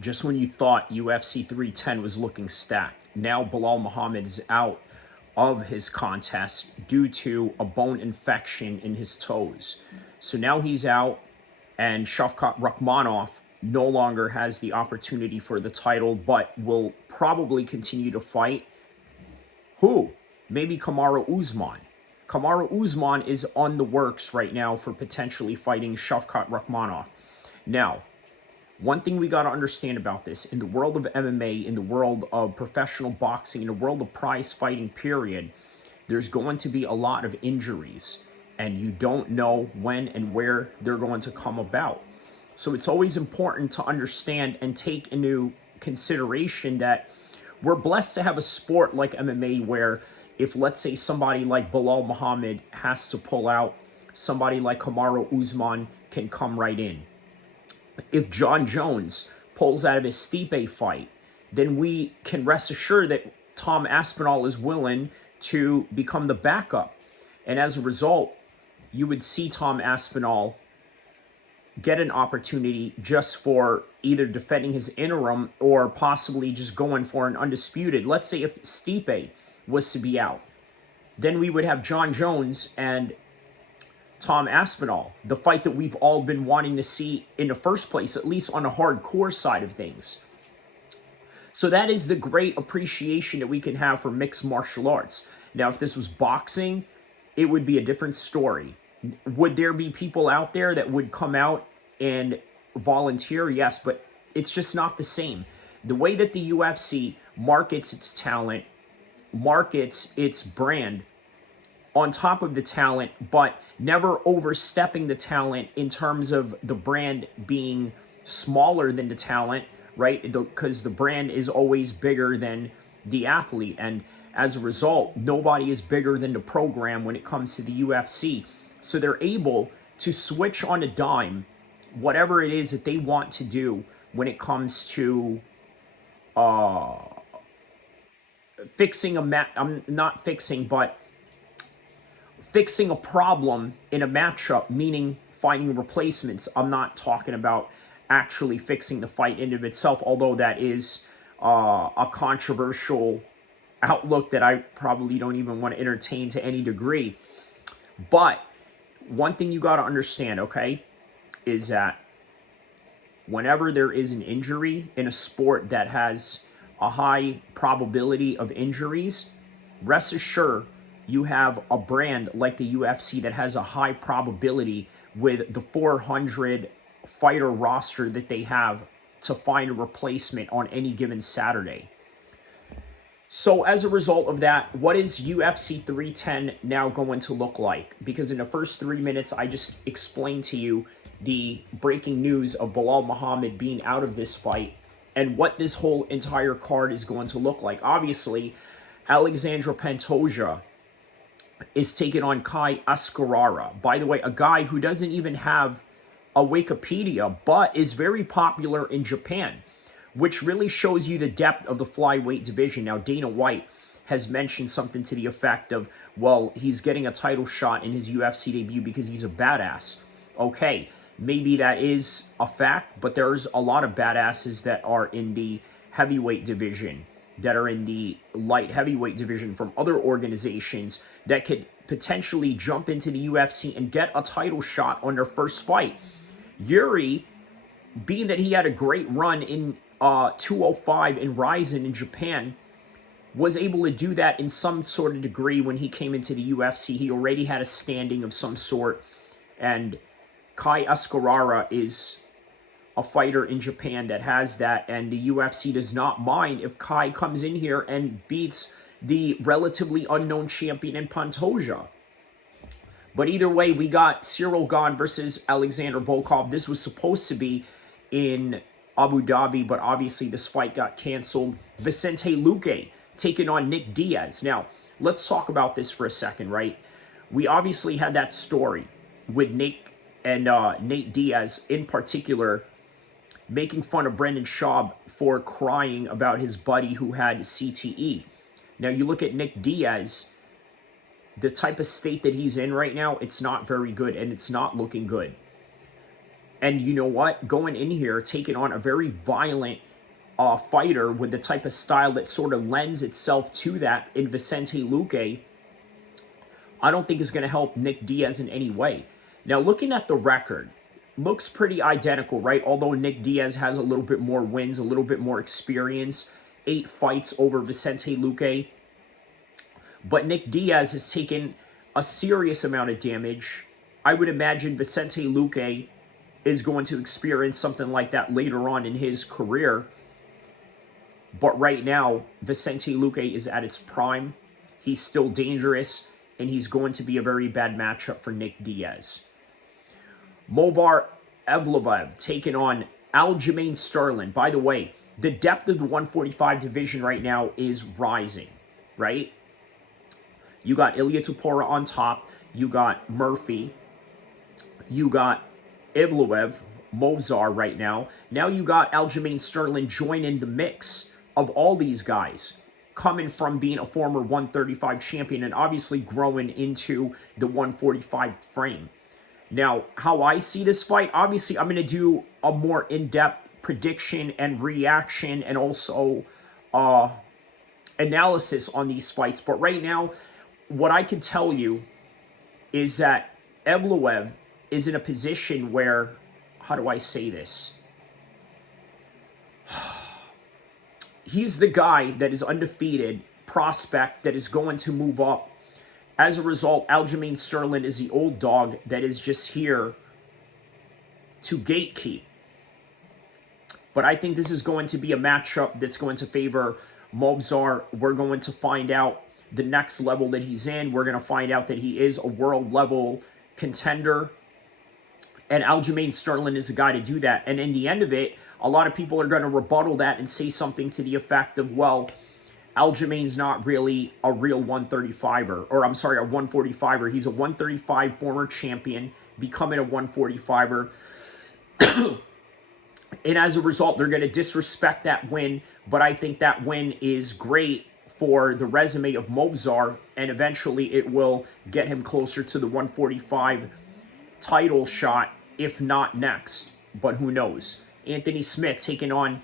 Just when you thought UFC 310 was looking stacked, now Belal Muhammad is out of his contest due to a bone infection in his toes. So now he's out, and Shavkat Rakhmonov no longer has the opportunity for the title, but will probably continue to fight. Who? Maybe Kamaru Usman. Kamaru Usman is on the works right now for potentially fighting Shavkat Rakhmonov. Now, one thing we got to understand about this, in the world of MMA, in the world of professional boxing, in the world of prize fighting, period, there's going to be a lot of injuries, and you don't know when and where they're going to come about. So it's always important to understand and take into consideration that we're blessed to have a sport like MMA where if, let's say, somebody like Belal Muhammad has to pull out, somebody like Kamaru Usman can come right in. If John Jones pulls out of his Stipe fight, then we can rest assured that Tom Aspinall is willing to become the backup. And as a result, you would see Tom Aspinall get an opportunity just for either defending his interim or possibly just going for an undisputed. Let's say if Stipe was to be out, then we would have John Jones and Tom Aspinall, the fight that we've all been wanting to see in the first place, at least on the hardcore side of things. So that is the great appreciation that we can have for mixed martial arts. Now, if this was boxing, it would be a different story. Would there be people out there that would come out and volunteer? Yes, but it's just not the same. The way that the UFC markets its talent, markets its brand on top of the talent, but never overstepping the talent in terms of the brand being smaller than the talent, right? Because the brand is always bigger than the athlete. And as a result, nobody is bigger than the program when it comes to the UFC. So they're able to switch on a dime whatever it is that they want to do when it comes to fixing fixing a problem in a matchup, meaning finding replacements. I'm not talking about actually fixing the fight in of itself, although that is a controversial outlook that I probably don't even want to entertain to any degree. But one thing you got to understand, okay, is that whenever there is an injury in a sport that has a high probability of injuries, rest assured you have a brand like the UFC that has a high probability with the 400 fighter roster that they have to find a replacement on any given Saturday. So as a result of that, what is UFC 310 now going to look like? Because in the first 3 minutes, I just explained to you the breaking news of Belal Muhammad being out of this fight and what this whole entire card is going to look like. Obviously, Alexandra Pantoja is taking on Kai Askarara. By the way, a guy who doesn't even have a Wikipedia, but is very popular in Japan, which really shows you the depth of the flyweight division. Now, Dana White has mentioned something to the effect of, well, he's getting a title shot in his UFC debut because he's a badass. Okay, maybe that is a fact, but there's a lot of badasses that are in the heavyweight division, that are in the light heavyweight division from other organizations that could potentially jump into the UFC and get a title shot on their first fight. Yuri, being that he had a great run in 205 in Rizin in Japan, was able to do that in some sort of degree when he came into the UFC. He already had a standing of some sort, and Kai Askarara is a fighter in Japan that has that, and the UFC does not mind if Kai comes in here and beats the relatively unknown champion in Pantoja. But either way, we got Cyril Gane versus Alexander Volkov. This was supposed to be in Abu Dhabi, but obviously this fight got canceled. Vicente Luque taking on Nick Diaz. Now, let's talk about this for a second, right? We obviously had that story with Nick and Nate Diaz in particular making fun of Brendan Schaub for crying about his buddy who had CTE. Now, you look at Nick Diaz, the type of state that he's in right now, it's not very good, and it's not looking good. And you know what? Going in here, taking on a very violent fighter with the type of style that sort of lends itself to that in Vicente Luque, I don't think is going to help Nick Diaz in any way. Now, looking at the record, looks pretty identical, right? Although Nick Diaz has a little bit more wins, a little bit more experience, 8 fights over Vicente Luque. But Nick Diaz has taken a serious amount of damage. I would imagine Vicente Luque is going to experience something like that later on in his career. But right now, Vicente Luque is at its prime. He's still dangerous, and he's going to be a very bad matchup for Nick Diaz. Movsar Evloev taking on Aljamain Sterling. By the way, the depth of the 145 division right now is rising, right? You got Ilia Topuria on top. You got Murphy. You got Evloev, Movsar right now. Now you got Aljamain Sterling joining the mix of all these guys, coming from being a former 135 champion and obviously growing into the 145 frame. Now, how I see this fight, obviously I'm going to do a more in-depth prediction and reaction and also analysis on these fights. But right now, what I can tell you is that Evloev is in a position where, how do I say this? He's the guy that is undefeated, prospect that is going to move up. As a result, Aljamain Sterling is the old dog that is just here to gatekeep. But I think this is going to be a matchup that's going to favor Movsar. We're going to find out the next level that he's in. We're going to find out that he is a world-level contender. And Aljamain Sterling is a guy to do that. And in the end of it, a lot of people are going to rebuttal that and say something to the effect of, well, Aljamain's not really a real 135er, or I'm sorry, a 145er. He's a 135 former champion, becoming a 145er. And as a result, they're going to disrespect that win. But I think that win is great for the resume of Movsar, and eventually it will get him closer to the 145 title shot, if not next. But who knows? Anthony Smith taking on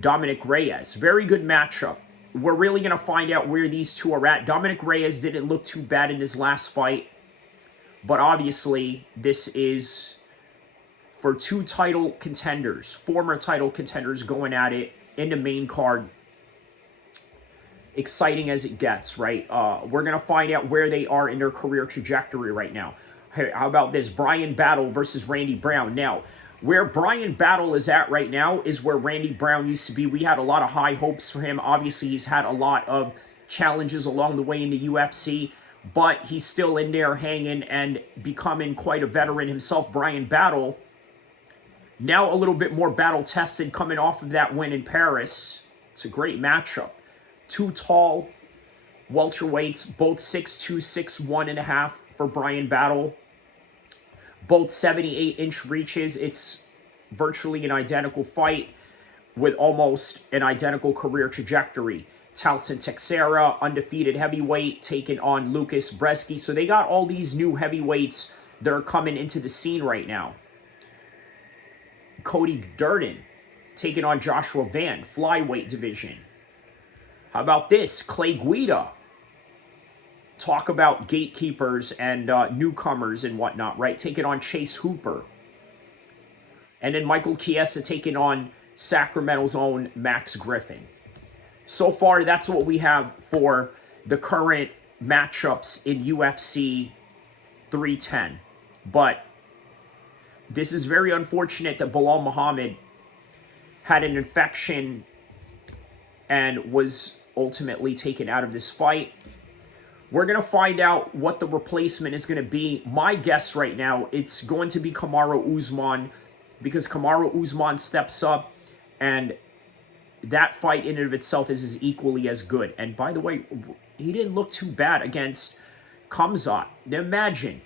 Dominic Reyes. Very good matchup. We're really going to find out where these two are at. Dominic Reyes didn't look too bad in his last fight. But obviously, this is for 2 title contenders, former title contenders going at it in the main card. Exciting as it gets, right? We're going to find out where they are in their career trajectory right now. Hey, how about this? Bryan Battle versus Randy Brown. Now, where Bryan Battle is at right now is where Randy Brown used to be. We had a lot of high hopes for him. Obviously, he's had a lot of challenges along the way in the UFC, but he's still in there hanging and becoming quite a veteran himself. Bryan Battle, now a little bit more battle-tested, coming off of that win in Paris. It's a great matchup. 2 tall welterweights, both 6'2", 6'1.5" for Bryan Battle. Both 78-inch reaches. It's virtually an identical fight with almost an identical career trajectory. Towson Texera, undefeated heavyweight, taking on Lucas Bresky. So they got all these new heavyweights that are coming into the scene right now. Cody Durden taking on Joshua Van, flyweight division. How about this? Clay Guida. Talk about gatekeepers and newcomers and whatnot, right? Taking on Chase Hooper. And then Michael Chiesa taking on Sacramento's own Max Griffin. So far, that's what we have for the current matchups in UFC 310. But this is very unfortunate that Belal Muhammad had an infection and was ultimately taken out of this fight. We're going to find out what the replacement is going to be. My guess right now, it's going to be Kamaru Usman, because Kamaru Usman steps up, and that fight in and of itself is as equally as good. And by the way, he didn't look too bad against Khamzat. Now imagine,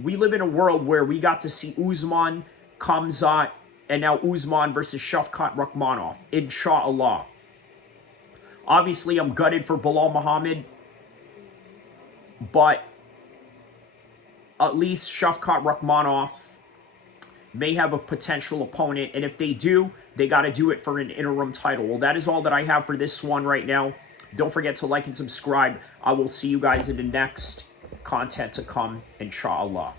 we live in a world where we got to see Usman, Khamzat, and now Usman versus Shavkat Rakhmonov. Inshallah. Obviously, I'm gutted for Belal Muhammad, but at least Shavkat Rakhmonov may have a potential opponent. And if they do, they got to do it for an interim title. Well, that is all that I have for this one right now. Don't forget to like and subscribe. I will see you guys in the next content to come, inshallah.